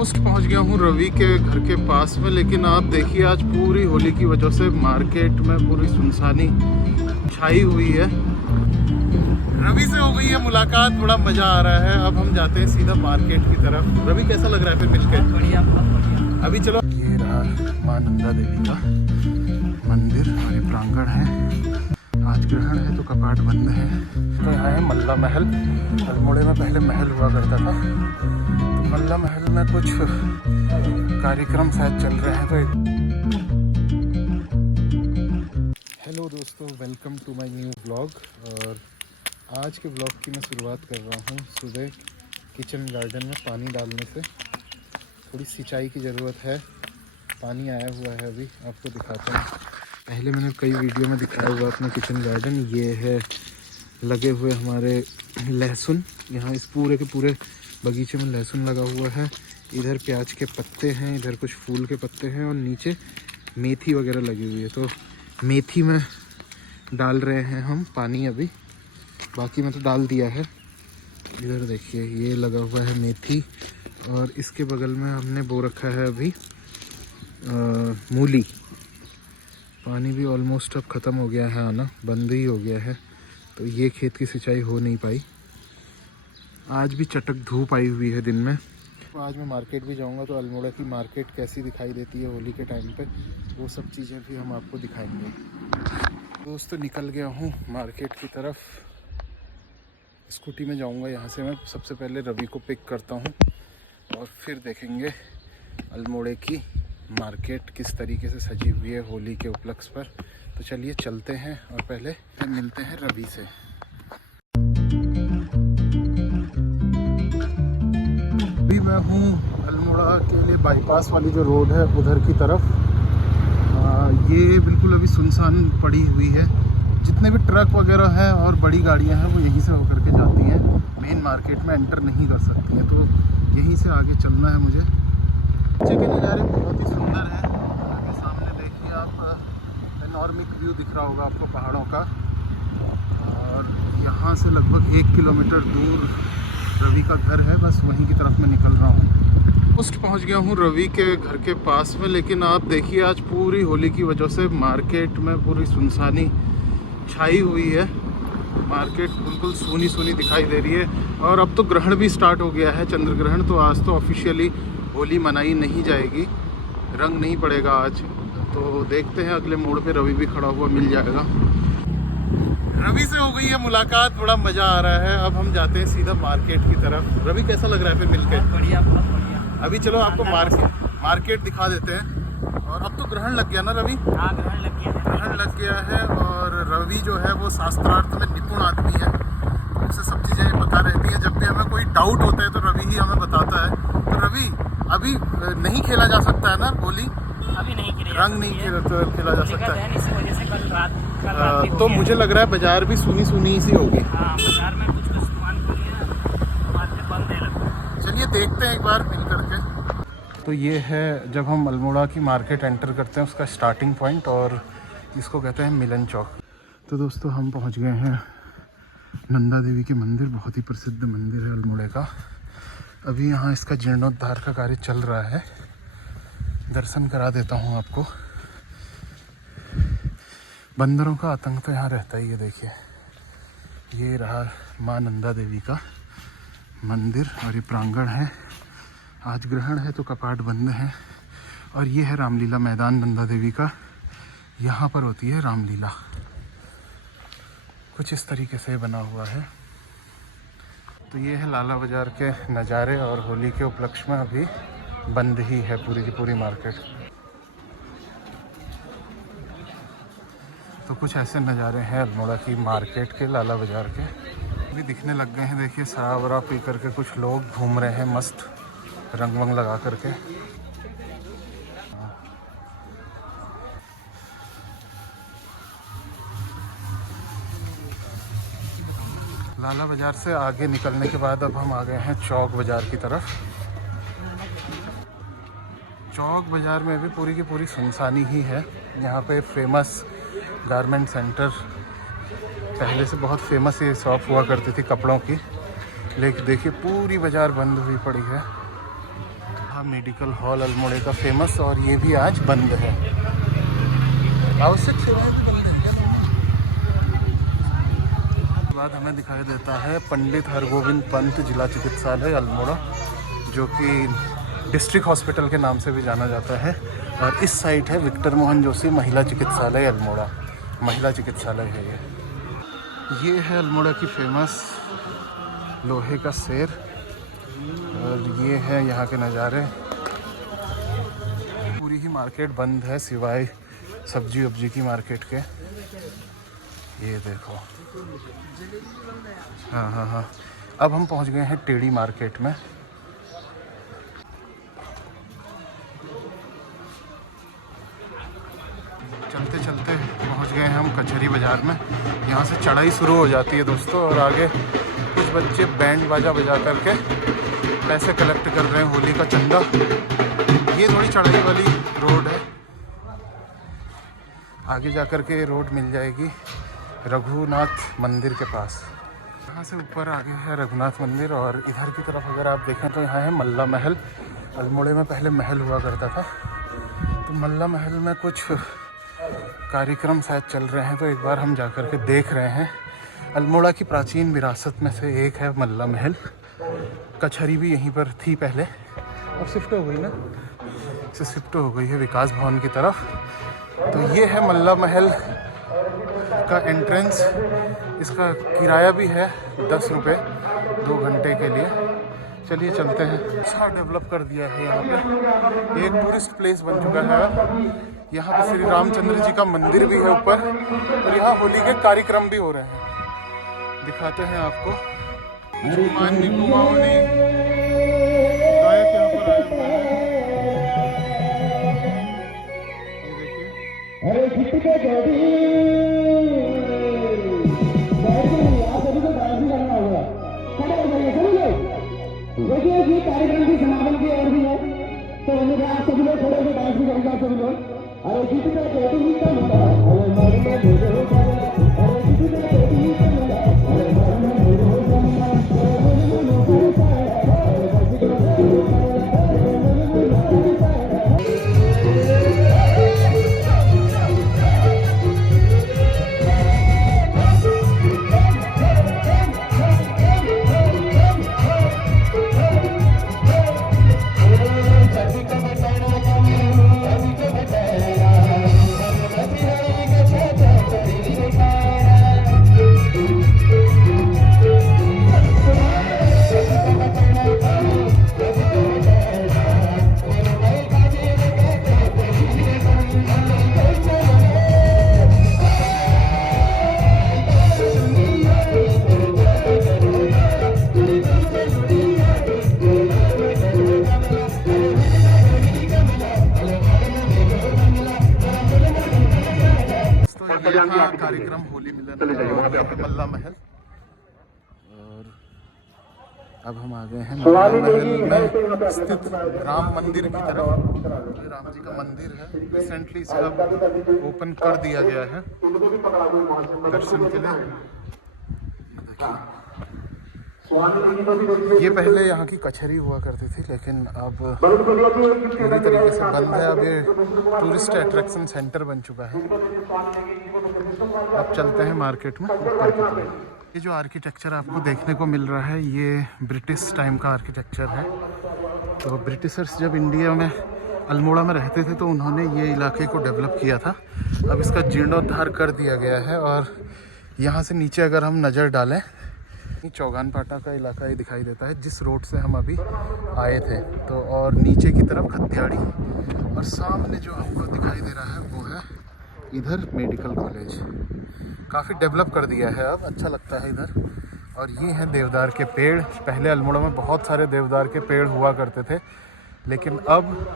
Post पहुंच गया हूं रवि के घर के पास में, लेकिन आप देखिए आज पूरी होली की वजह से मार्केट में पूरी सुनसानी छाई हुई है। रवि से हो गई है मुलाकात, बड़ा मजा आ रहा है। अब हम जाते हैं सीधा मार्केट की तरफ। रवि कैसा लग रहा है फिर मिलकर? बढ़िया, बहुत बढ़िया। अभी चलो। ये रहा माँ नंदा देवी का मंदिर और ये प्रांगण है। आज ग्रहण है तो कपाट बंद है। तो यहाँ है मल्ला महल। अल्मोड़े में पहले महल हुआ करता था, तो मल्ला महल में कुछ कार्यक्रम शायद चल रहे हैं। तो हेलो दोस्तों, welcome to my new vlog. और आज के व्लॉग की मैं शुरुआत कर रहा हूँ सुबह किचन गार्डन में पानी डालने से। थोड़ी सिंचाई की ज़रूरत है। पानी आया हुआ है, अभी आपको दिखाता हूँ। पहले मैंने कई वीडियो में दिखाया हुआ अपना किचन गार्डन। ये है लगे हुए हमारे लहसुन। यहाँ इस पूरे के पूरे बगीचे में लहसुन लगा हुआ है। इधर प्याज के पत्ते हैं, इधर कुछ फूल के पत्ते हैं और नीचे मेथी वगैरह लगी हुई है। तो मेथी में डाल रहे हैं हम पानी अभी, बाकी में तो डाल दिया है। इधर देखिए ये लगा हुआ है मेथी, और इसके बगल में हमने बो रखा है अभी मूली। पानी भी ऑलमोस्ट अब ख़त्म हो गया है, आना बंद ही हो गया है, तो ये खेत की सिंचाई हो नहीं पाई। आज भी चटक धूप आई हुई है दिन में। आज मैं मार्केट भी जाऊंगा, तो अल्मोड़ा की मार्केट कैसी दिखाई देती है होली के टाइम पे, वो सब चीज़ें भी हम आपको दिखाएंगे। दोस्तों निकल गया हूँ मार्केट की तरफ। स्कूटी में जाऊंगा यहाँ से। मैं सबसे पहले रवि को पिक करता हूँ और फिर देखेंगे अल्मोड़े की मार्केट किस तरीके से सजी हुई है होली के उपलक्ष्य पर। तो चलिए चलते हैं और पहले मिलते हैं रवि से। अभी मैं हूँ अल्मोड़ा के लिए बाईपास वाली जो रोड है उधर की तरफ। ये बिल्कुल अभी सुनसान पड़ी हुई है। जितने भी ट्रक वगैरह हैं और बड़ी गाड़ियाँ हैं वो यहीं से होकर के जाती हैं, मेन मार्केट में एंटर नहीं कर सकती हैं। तो यहीं से आगे चलना है मुझे। नीचे के नज़ारे बहुत ही सुंदर है। अभी सामने देखिए आप, एनॉर्मिक व्यू दिख रहा होगा आपको पहाड़ों का। और यहाँ से लगभग 1 किलोमीटर दूर रवि का घर है, बस वहीं की तरफ मैं निकल रहा हूँ। पोस्ट पहुँच गया हूँ रवि के घर के पास में, लेकिन आप देखिए आज पूरी होली की वजह से मार्केट में पूरी सुनसानी छाई हुई है। मार्केट बिल्कुल सूनी सूनी दिखाई दे रही है। और अब तो ग्रहण भी स्टार्ट हो गया है, चंद्र ग्रहण। तो आज तो ऑफिशियली होली मनाई नहीं जाएगी, रंग नहीं पड़ेगा आज। तो देखते हैं अगले मोड़ पे रवि भी खड़ा हुआ मिल जाएगा। रवि से हो गई है मुलाकात, बड़ा मज़ा आ रहा है। अब हम जाते हैं सीधा मार्केट की तरफ। रवि कैसा लग रहा है फिर मिलकर? बढ़िया, बहुत बढ़िया। अभी चलो आपको मार्केट दिखा देते हैं। और अब तो ग्रहण लग गया ना रवि? हाँ, ग्रहण लग गया है। ग्रहण लग गया है। और रवि जो है वो शास्त्रार्थ में निपुण आदमी है, तो उसे सब चीज़ें पता रहती हैं। जब भी हमें कोई डाउट होता है तो रवि ही हमें बताता है। तो रवि, अभी नहीं खेला जा सकता है ना होली? अभी नहीं खेला, रंग नहीं खेला जा सकता है। इसी वजह से कल रात तो मुझे लग रहा है बाजार भी सुनी सुनी सी होगी। हाँ, बाजार में कुछ दुकान खुली है, मार्केट बंद है लगभग। चलिए देखते हैं एक बार मिल करके। तो ये है जब हम अल्मोड़ा की मार्केट एंटर करते हैं उसका स्टार्टिंग पॉइंट, और इसको कहते हैं मिलन चौक। तो दोस्तों हम पहुंच गए हैं नंदा देवी के मंदिर। बहुत ही प्रसिद्ध मंदिर है अल्मोड़े का। अभी यहाँ इसका जीर्णोद्धार का कार्य चल रहा है। दर्शन करा देता हूँ आपको। बंदरों का आतंक तो यहाँ रहता ही है। देखिए ये रहा माँ नंदा देवी का मंदिर और ये प्रांगण है। आज ग्रहण है तो कपाट बंद है। और ये है रामलीला मैदान नंदा देवी का। यहाँ पर होती है रामलीला। कुछ इस तरीके से बना हुआ है। तो ये है लाला बाजार के नज़ारे। और होली के उपलक्ष्य में अभी बंद ही है पूरी की पूरी मार्केट। तो कुछ ऐसे नज़ारे हैं अल्मोड़ा की मार्केट के, लाला बाजार के। अभी दिखने लग गए हैं। देखिए शराब वराब पी करके कुछ लोग घूम रहे हैं मस्त, रंग वंग लगा करके। लाला बाजार से आगे निकलने के बाद अब हम आ गए हैं चौक बाज़ार की तरफ। चौक बाज़ार में भी पूरी की पूरी सुनसानी ही है। यहाँ पे फेमस गारमेंट सेंटर, पहले से बहुत फेमस ये शॉप हुआ करती थी कपड़ों की, लेकिन देखिए पूरी बाज़ार बंद हुई पड़ी है। था मेडिकल हॉल अल्मोड़े का फेमस, और ये भी आज बंद है। आवश्यक सेवाएं भी बंद है क्या? बाद हमें दिखाई देता है पंडित हरगोविंद पंत जिला चिकित्सालय अल्मोड़ा, जो कि डिस्ट्रिक्ट हॉस्पिटल के नाम से भी जाना जाता है। और इस साइड है विक्टर मोहन जोशी महिला चिकित्सालय अल्मोड़ा, महिला चिकित्सालय है ये है अल्मोड़ा की फेमस लोहे का शेर। और ये है यहाँ के नज़ारे। पूरी ही मार्केट बंद है सिवाय सब्जी वब्जी की मार्केट के। ये देखो, हाँ। अब हम पहुँच गए हैं टेढ़ी मार्केट में। चलते चलते पहुँच गए हैं हम कचहरी बाज़ार में। यहाँ से चढ़ाई शुरू हो जाती है दोस्तों, और आगे कुछ बच्चे बैंड बाजा बजा करके पैसे कलेक्ट कर रहे हैं होली का चंदा। ये थोड़ी चढ़ाई वाली रोड है, आगे जा कर के रोड मिल जाएगी रघुनाथ मंदिर के पास। यहाँ से ऊपर आगे है रघुनाथ मंदिर, और इधर की तरफ अगर आप देखें तो यहाँ है मल्ला महल। अल्मोड़े में पहले महल हुआ करता था, तो मल्ला महल में कुछ कार्यक्रम शायद चल रहे हैं, तो एक बार हम जा कर के देख रहे हैं। अल्मोड़ा की प्राचीन विरासत में से एक है मल्ला महल। कचहरी भी यहीं पर थी पहले, अब शिफ्ट हो गई ना, से शिफ्ट हो गई है विकास भवन की तरफ। तो ये है मल्ला महल का एंट्रेंस। इसका किराया भी है 10 रुपये 2 घंटे के लिए। चलिए चलते हैं। अच्छा डेवलप कर दिया है यहाँ पे, एक टूरिस्ट प्लेस बन चुका है। यहाँ पे श्री रामचंद्र जी का मंदिर भी है ऊपर, और यहाँ होली के कार्यक्रम भी हो रहे हैं। दिखाते हैं आपको। माननी कुमाऊनी गायक यहाँ पर आए हुए हैं, ये देखिए। देखिए ये कार्यक्रम की समापन की ओर भी है, तो आप सभी लोग थोड़े से डांस भी करेंगे सभी लोग। अरे किसी का कोटी ही का मुंडा, अरे मारी में भेजो हो जाना, अरे किसी का कोटी ही का मुंडा, अरे मारी में भेजो हो जाना, अरे मुझे मुझे पैसा है, अरे बच्ची को पैसा है, अरे मुझे मुझे पैसा है। कार्यक्रम होली मिलन मल्ला महल। और अब हम आ गए हैं मल्ला महल में स्थित राम मंदिर की तरफ। ये राम जी का मंदिर है, रिसेंटली इसे अब ओपन कर दिया गया है दर्शन के लिए। ये पहले यहाँ की कचहरी हुआ करती थी, लेकिन अब पूरी तरीके से बंद है। अब ये टूरिस्ट अट्रैक्शन सेंटर बन चुका है। अब चलते हैं मार्केट में ऊपर की तरफ। ये जो आर्किटेक्चर आपको देखने को मिल रहा है, ये ब्रिटिश टाइम का आर्किटेक्चर है। तो ब्रिटिशर्स जब इंडिया में अल्मोड़ा में रहते थे, तो उन्होंने ये इलाके को डेवलप किया था। अब इसका जीर्णोद्धार कर दिया गया है, और यहाँ से नीचे अगर हम नज़र डालें, चौगान पाटा का इलाका ये दिखाई देता है, जिस रोड से हम अभी आए थे। तो और नीचे की तरफ खत्याड़ी, और सामने जो हमको दिखाई दे रहा है वो है इधर मेडिकल कॉलेज। काफ़ी डेवलप कर दिया है, अब अच्छा लगता है इधर। और ये हैं देवदार के पेड़। पहले अल्मोड़ा में बहुत सारे देवदार के पेड़ हुआ करते थे, लेकिन अब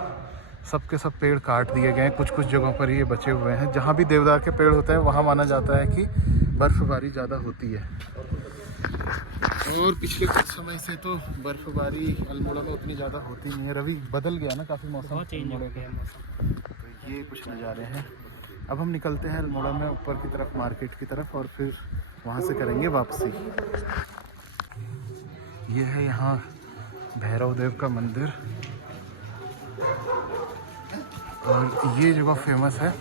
सब के सब पेड़ काट दिए गए हैं। कुछ कुछ जगहों पर ये बचे हुए हैं। जहाँ भी देवदार के पेड़ होते हैं, वहाँ माना जाता है कि बर्फ़बारी ज़्यादा होती है। और पिछले कुछ समय से तो बर्फ़बारी अल्मोड़ा में उतनी ज़्यादा होती नहीं है। रवि, बदल गया ना काफ़ी मौसम, चेंज हो गया मौसम। तो ये कुछ नज़ारे हैं। अब हम निकलते हैं अल्मोड़ा में ऊपर की तरफ, मार्केट की तरफ, और फिर वहाँ से करेंगे वापसी। ये है यहाँ भैरव देव का मंदिर। और ये जगह फेमस है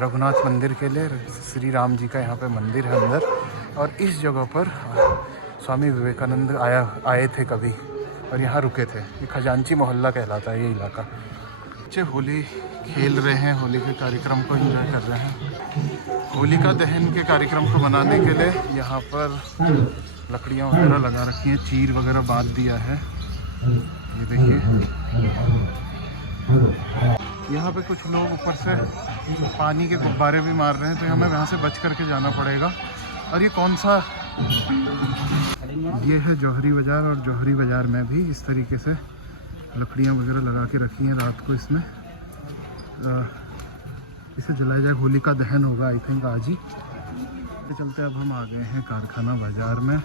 रघुनाथ मंदिर के लिए। श्री राम जी का यहाँ पे मंदिर है अंदर। और इस जगह पर स्वामी विवेकानंद आए थे कभी और यहाँ रुके थे। ये खजांची मोहल्ला कहलाता है ये इलाका। बच्चे होली खेल रहे हैं, होली के कार्यक्रम को एंजॉय कर रहे हैं। होलिका दहन के कार्यक्रम को मनाने के लिए यहाँ पर लकड़ियाँ वगैरह लगा रखी हैं, चीर वगैरह बांध दिया है। ये देखिए यहाँ पे कुछ लोग ऊपर से पानी के गुब्बारे भी मार रहे हैं, तो हमें वहाँ से बच करके जाना पड़ेगा। और ये कौन सा, ये है जौहरी बाज़ार। और जौहरी बाज़ार में भी इस तरीके से लकड़ियाँ वगैरह लगा के रखी हैं। रात को इसमें इसे जलाया जाए, होलिका दहन होगा आई थिंक आज ही। चलते अब हम आ गए हैं कारखाना बाज़ार में।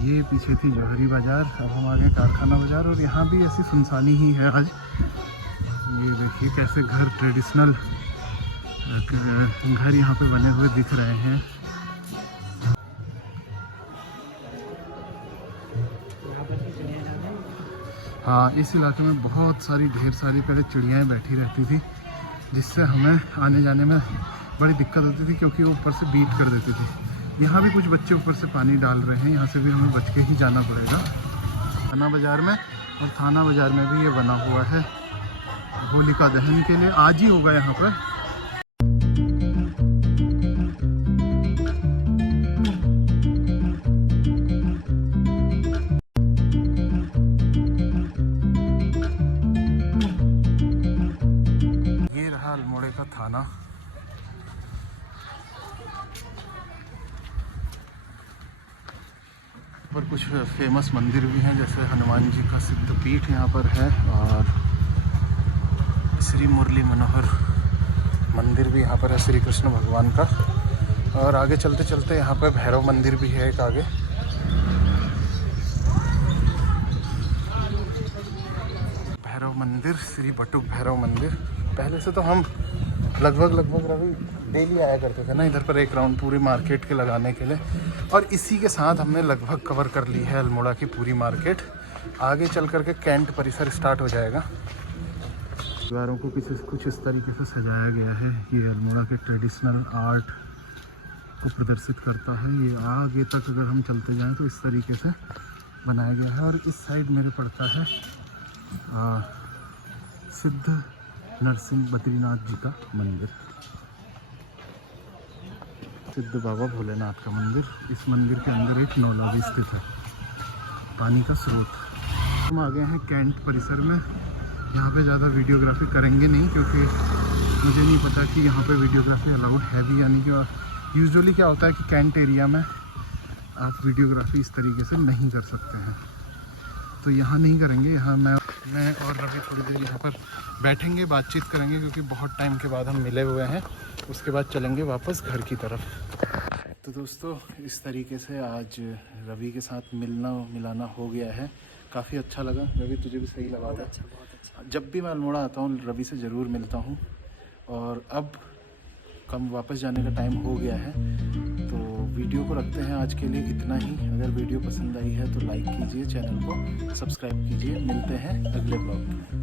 ये पीछे थी जौहरी बाज़ार, अब हम आ गए कारखाना बाज़ार। और यहाँ भी ऐसी सुनसानी ही है आज। ये देखिए कैसे घर, ट्रेडिशनल घर यहाँ पे बने हुए दिख रहे हैं। हाँ, इस इलाके में बहुत सारी, ढेर सारी पहले चिड़ियाँ बैठी रहती थी, जिससे हमें आने जाने में बड़ी दिक्कत होती थी, क्योंकि वो ऊपर से बीट कर देती थी। यहाँ भी कुछ बच्चे ऊपर से पानी डाल रहे हैं, यहाँ से भी हमें बच के ही जाना पड़ेगा थाना बाज़ार में। और थाना बाज़ार में भी ये बना हुआ है होलिका दहन के लिए। आज ही होगा यहाँ पर। ये रहा अल्मोड़े का थाना। पर कुछ फेमस मंदिर भी हैं, जैसे हनुमान जी का सिद्ध पीठ यहाँ पर है। और श्री मुरली मनोहर मंदिर भी यहाँ पर है, श्री कृष्ण भगवान का। और आगे चलते चलते यहाँ पर भैरव मंदिर भी है एक आगे। भैरव मंदिर, श्री बटुक भैरव मंदिर। पहले से तो हम लगभग रवि डेली आया करते थे ना इधर पर, एक राउंड पूरी मार्केट के लगाने के लिए। और इसी के साथ हमने लगभग कवर कर ली है अल्मोड़ा की पूरी मार्केट। आगे चल करके कैंट परिसर स्टार्ट हो जाएगा। दीवारों को कुछ इस तरीके से सजाया गया है। ये अल्मोड़ा के ट्रेडिशनल आर्ट को प्रदर्शित करता है। ये आगे तक अगर हम चलते जाएं तो इस तरीके से बनाया गया है। और इस साइड मेरे पड़ता है सिद्ध नरसिंह बद्रीनाथ जी का मंदिर, सिद्ध बाबा भोलेनाथ का मंदिर। इस मंदिर के अंदर एक नौला भी स्थित है, पानी का स्रोत। हम आ गए हैं कैंट परिसर में। यहाँ पे ज़्यादा वीडियोग्राफी करेंगे नहीं, क्योंकि मुझे नहीं पता कि यहाँ पे वीडियोग्राफी अलाउड है भी, यानी कि यूजुअली क्या होता है कि कैंट एरिया में आप वीडियोग्राफी इस तरीके से नहीं कर सकते हैं, तो यहाँ नहीं करेंगे। यहाँ मैं और रवि थोड़ी देर यहाँ पर बैठेंगे, बातचीत करेंगे, क्योंकि बहुत टाइम के बाद हम मिले हुए हैं। उसके बाद चलेंगे वापस घर की तरफ। तो दोस्तों, इस तरीके से आज रवि के साथ मिलाना हो गया है। काफ़ी अच्छा लगा। रवि, तुझे भी सही लगा था? जब भी मैं अल्मोड़ा आता हूँ रवि से ज़रूर मिलता हूँ। और अब वापस जाने का टाइम हो गया है, तो वीडियो को रखते हैं आज के लिए इतना ही। अगर वीडियो पसंद आई है तो लाइक कीजिए, चैनल को सब्सक्राइब कीजिए। मिलते हैं अगले ब्लॉग में।